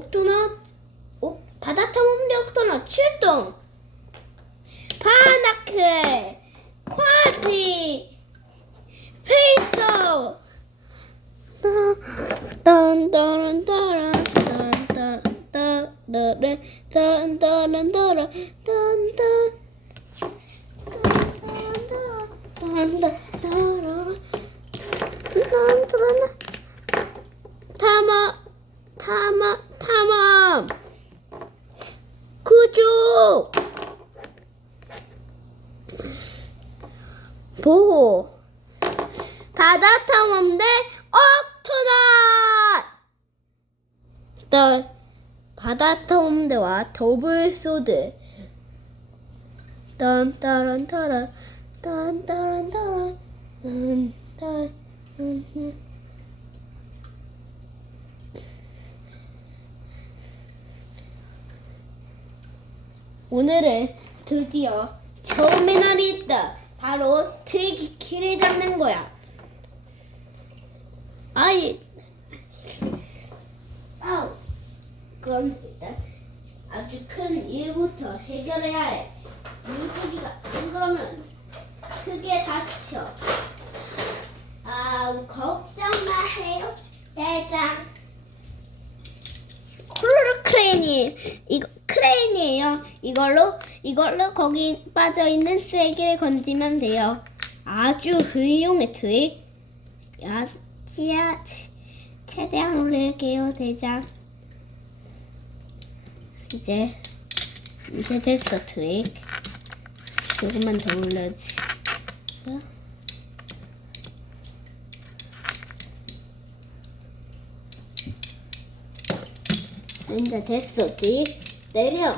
옥토넛 옥 바다 탐험대 옥토넛 출동 바나클 콰지 페이서 딴딴딴딴 딴딴딴딴 딴딴딴딴 딴딴딴딴 탐험 탐험 탐험 구조 보호 바다 탐험대 옥토넛 또 바다 더블 소드 딴 따란 따란 딴 따란 따란 딴 따란 오늘은 드디어 처음의 날이 있다. 바로 트위기 키를 잡는 거야. 아이, 아우. 그럼 일단 아주 큰 일부터 해결해야 해. 물고기가 안 그러면 크게 다쳐. 아우 걱정 마세요, 대장. 코르르 크레인이 이거 크레인이에요. 이걸로 이걸로 거기 빠져 있는 쓰레기를 건지면 돼요. 아주 훌륭해 트윅. 야 지야 최대한 올릴게요 대장. 이제 이제 됐어 트윅. 조금만 더 올려지. 이제 됐어 트윅. 내려.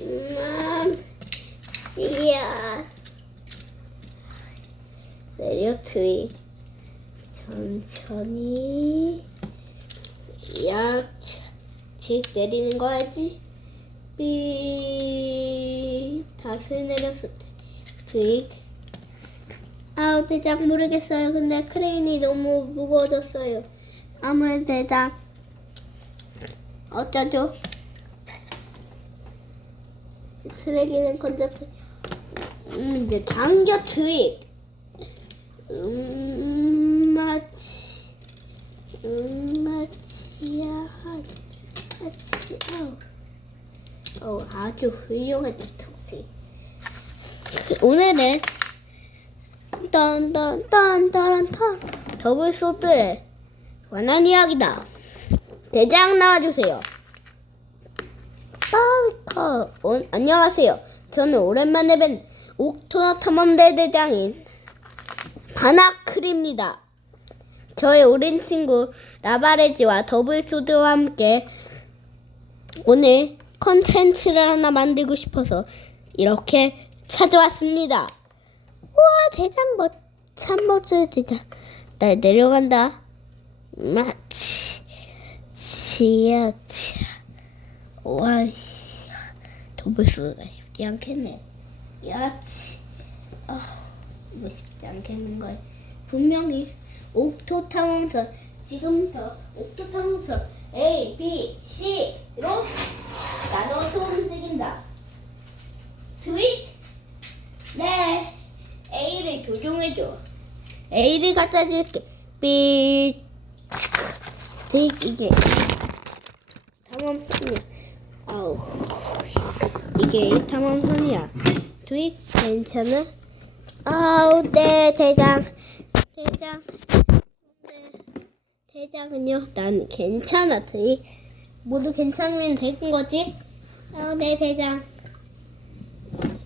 음, 이야. 내려 트윅. 천천히. 야, 직 내리는 거야지. 삐. 다시 내렸을 때. 트윅. 아우 대장 모르겠어요. 근데 크레인이 너무 무거워졌어요. 아무래도 대장. 어쩌죠? 쓰레기는 건졌어. 음, 이제 당겨 트윅. 음, 마치. 음, 마치야. 마치. 아우. 어, 아주 훌륭한 트윅. 오늘은 딴딴딴딴딴 더블 소드의 원한 이야기다. 대장 나와주세요. 빠르카 어, 안녕하세요. 저는 오랜만에 뵌 옥토너 탐험대 대장인 바나클입니다. 저의 오랜 친구 라바레지와 더블소드와 함께 오늘 컨텐츠를 하나 만들고 싶어서 이렇게 찾아왔습니다. 우와 대장 멋 참멋을 대장 날 내려간다. 마치 지야차 와 도블스가 쉽지 않겠네. 야치 아 이거 쉽지 않겠는 걸 분명히 옥토 탐험선 지금부터 옥토 탐험선 A, B, C로 나눠서 움직인다. 트윗 네 A를 조종해줘. A를 갖다 줄게. 삐 트윗 이게 탐험선이야. 아우 이게 탐험선이야. 트윗 괜찮아? 아우 네 대장 대장 네 대장은요 난 괜찮아 트윗 모두 괜찮으면 되는 거지? 아우 네 대장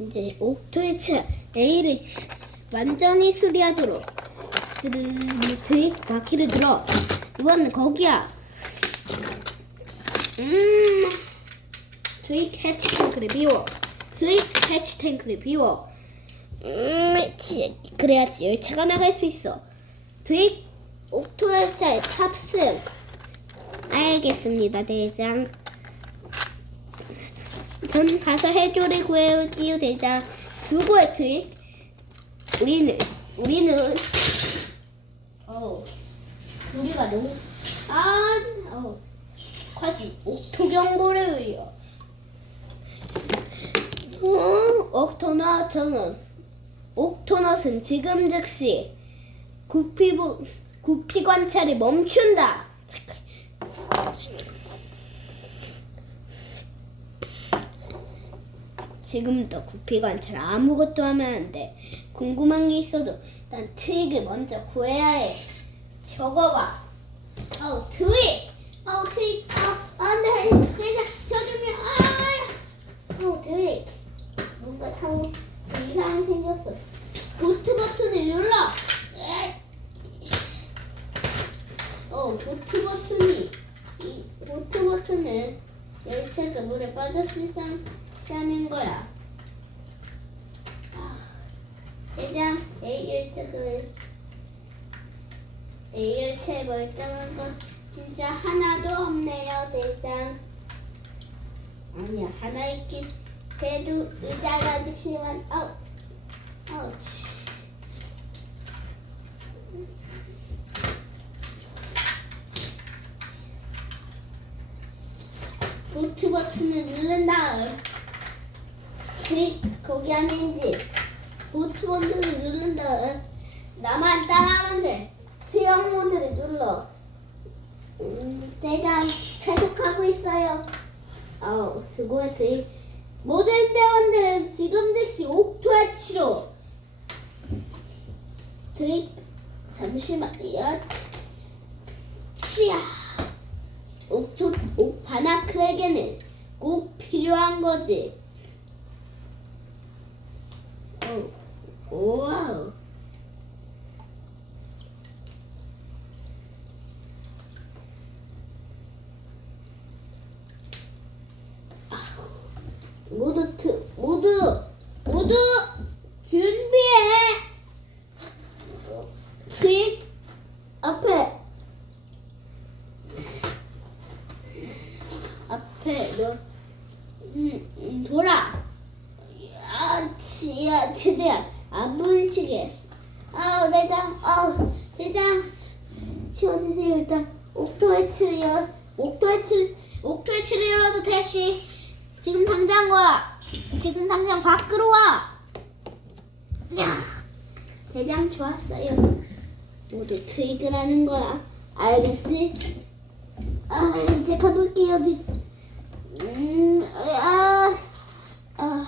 이제 옥토이츠 A를 완전히 수리하도록 트윗 바퀴를 들어 이번엔 거기야 음, 스윗 해치 탱크를 비워. 스윗 해치 탱크를 비워. 음, 지- 그래야지 열차가 나갈 수 있어. 스윗 옥토 열차에 탑승. 알겠습니다, 대장. 전 가서 해조를 구해올게요, 대장. 수고해, 트윗. 우리는, 우리는, 어 우리가 너무, 아, 어 과지 옥토 경보를 위여 어, 옥토너 저는 옥토넛은 지금 즉시 구피 부, 구피 관찰이 멈춘다. 지금부터 구피 관찰 아무것도 하면 안 돼. 궁금한 게 있어도 난 트윅을 먼저 구해야 해. 적어봐. 어, 트윅! 어, 트윅! 아, 안 돼! 그냥 저주면, 아! 어, 트윅! 뭔가 타고 이상하게 생겼어. 보트 버튼을 눌러! 에이. 어, 보트 버튼이, 이 보트 버튼을 열차가 물에 빠졌을 사는 거야. 아, 대장, A 열차를, 열차에 멀쩡한 건 진짜 하나도 없네요, 대장. 아니야, 하나 있긴 그래도 의자가 심한, 어, 어, 치. 보트 버튼을 누른 다음 클릭 거기 아닌지 보트 버튼을 누른 다음 나만 따라하면 돼 수영 모드를 눌러 음, 대장 계속하고 있어요 어 수고했지 모든 대원들은 지금 즉시 옥토에 치료 드립 잠시만요 치아 옥토, 옥 바나크에게는 꼭 필요한 거지. 오, 와우. 아, 모두 트, 모두 모두 준비해. 트윗 앞에 앞에 너 음, 음, 돌아 야 지야 최대한 안 부딪히게. 아우 대장 아우 대장. 치워주세요 일단 옥토해치를 열 옥토해치 옥토해치를 열어도 대시. 지금 당장 와. 지금 당장 밖으로 와. 야, 대장 좋았어요. 모두 트윅을 하는 거야. 알겠지? 아, 이제 가볼게요. 음, 아, 아,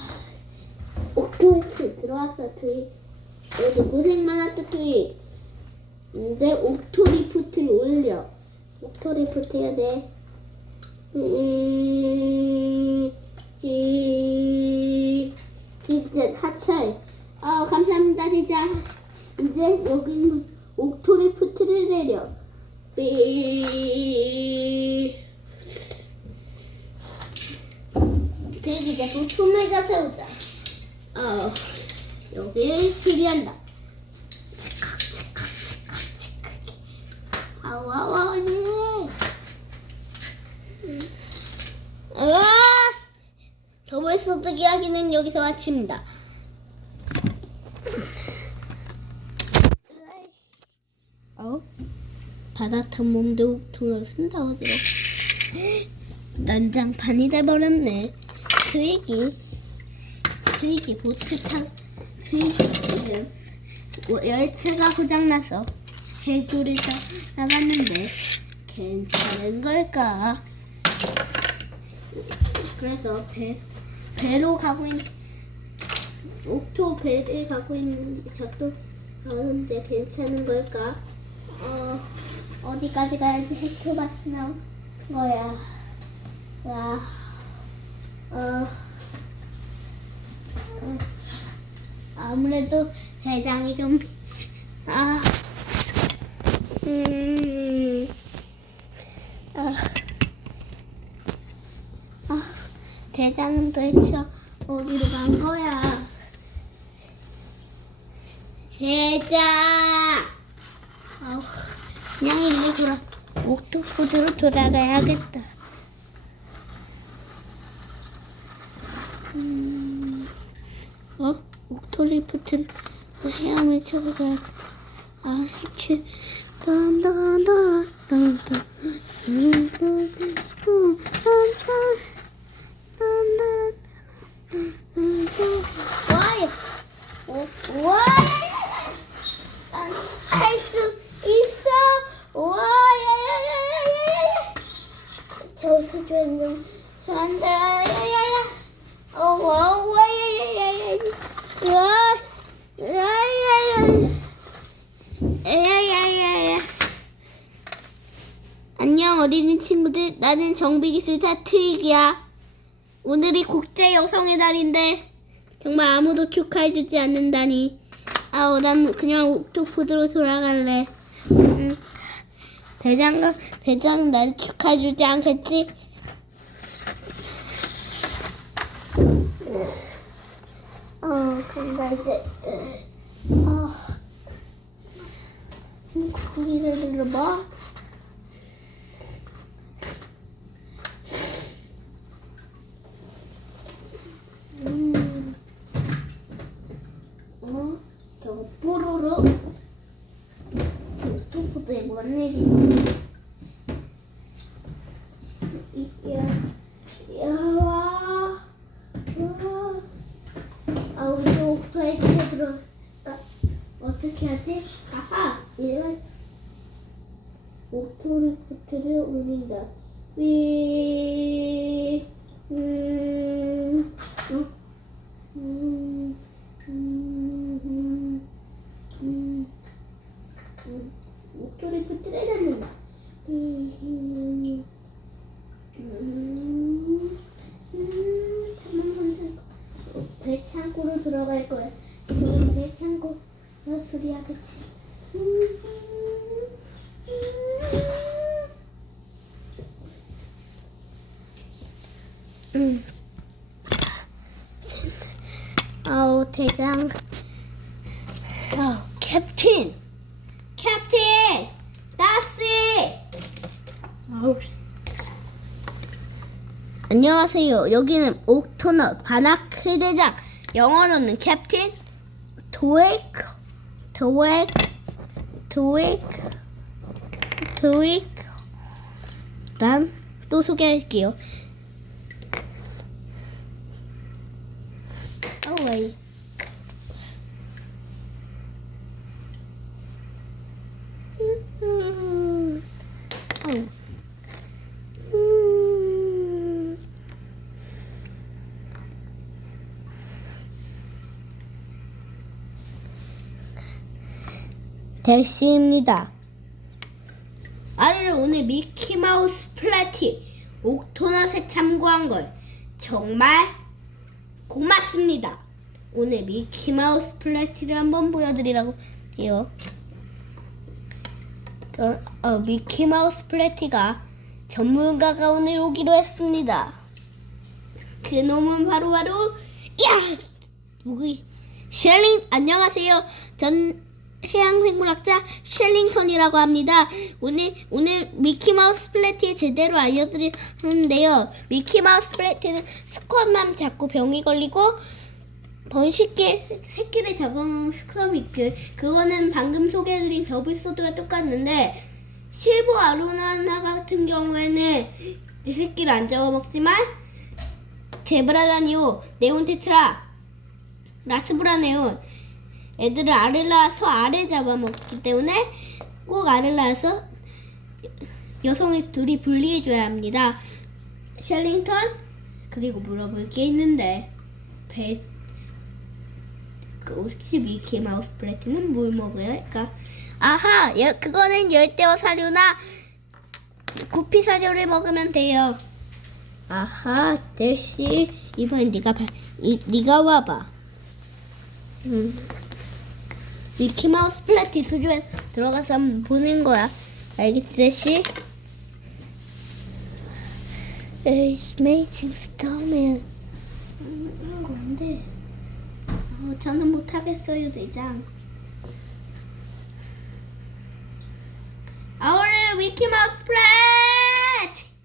들어왔어, 트윗. 그래도 고생 많았다, 트윗. 이제 옥토리프트를 올려. 옥토리프트 해야 돼. 음, 이, 진짜 사찰. 아, 감사합니다, 진짜. 이제 여기는 옥토리프트를 내려. 삐. 되게 자꾸 숨을 젖혀오자. 어, 여기를 수리한다. 체칵, 체칵, 체칵, 체칵. 아우, 아우, 아우, 네. 음. 아! 더블 소득 이야기는 여기서 마칩니다. 어? 바다탄 몸도 돌아선 다 어디로? 난장판이 돼버렸네. 트윅이 트윅이 보트 타 트윅이 뭐 열차가 고장나서 해조를 타 나갔는데 괜찮은 걸까? 그래서 배 배로 가고 있는 옥토 배에 가고 있는 작도 가는데 괜찮은 걸까? 어 어디까지 가야지 해토바스 나온 거야? 와, 어, 어, 아무래도 대장이 좀, 아, 음, 아, 아, 대장은 도대체 어디로 간 거야? 대장! 아우, 그냥 일로 돌아, 옥토푸드로 돌아가야겠다. 음, 어? 옥토리프트 헤엄을 쳐서 가야 아, 이렇게, 딴딴딴. 와요. 와요. 할수 있 안녕 어린이 친구들. 나는 정비기술사 트윅이야. 오늘이 국제 여성의 날인데 정말 아무도 축하해주지 않는다니. 아우 난 그냥 옥토푸드로 돌아갈래. 응. 대장 대장 날 축하해주지 않겠지? 어 근데 이제 어 고기를 들어봐. 음. 어? 저거 뽀로로? 스토브에 뭔 일이지? 야, 야, 와, 와. 아, 우리 옥토에 들어. 아, 어떻게 하지? 아하, 이런. 옥토를 코트를 올린다. 위, 음, 음, 음, 음, 음, 음, 음. 옥토를 코트를 잡는다. 음, 음, 음, 잠만 잠깐. 배창고로 들어갈 거야. 그럼 배창고 너 소리야, 그치? 음, 음. 아우 대장. 아 캡틴. 캡틴. 나스. 안녕하세요. 여기는 옥토너 바나크 대장. 영어로는 캡틴 도웨이크 도웨이크 도웨이크 도웨이크 다음 또 소개할게요. 음. 대시입니다. 아래를 오늘 미키마우스 플래티 옥토넛에 참고한 걸 정말 고맙습니다. 오늘 미키마우스 플래티를 한번 보여드리라고 해요. 저, 어, 미키마우스 플래티가 전문가가 오늘 오기로 했습니다. 그 놈은 바로바로 야! 누구 셸링 안녕하세요. 전 해양생물학자 셸링턴이라고 합니다. 오늘 오늘 미키마우스 플래티 제대로 알려드리는데요. 미키마우스 플래티는 수컷만 잡고 병이 걸리고 번식계 새끼를 잡아먹는 스크럼이크 그거는 방금 소개해드린 더블소드가 똑같는데 실버 아로나나 같은 경우에는 이 새끼를 안 잡아먹지만 제브라다니오 네온테트라 라스브라네온 애들을 낳아서 알을 잡아먹기 때문에 꼭 낳아서 여성을 둘이 분리해줘야 합니다. 셜링턴 그리고 물어볼 게 있는데 배그 혹시 미키 마우스 플래티는 뭘 먹어야 할까? 아하, 여, 그거는 열대어 사료나 구피 사료를 먹으면 돼요. 아하, 대시 이번 네가 봐, 이, 네가 와봐. 음. 미키 마우스 플래티 수조에 들어가서 한번 보는 거야. 알겠지, 대시? 에이, 메이징 스타맨. 음, 이런 건데. 어, 저는 못하겠어요, 대장. Our Mickey Mouse Flat!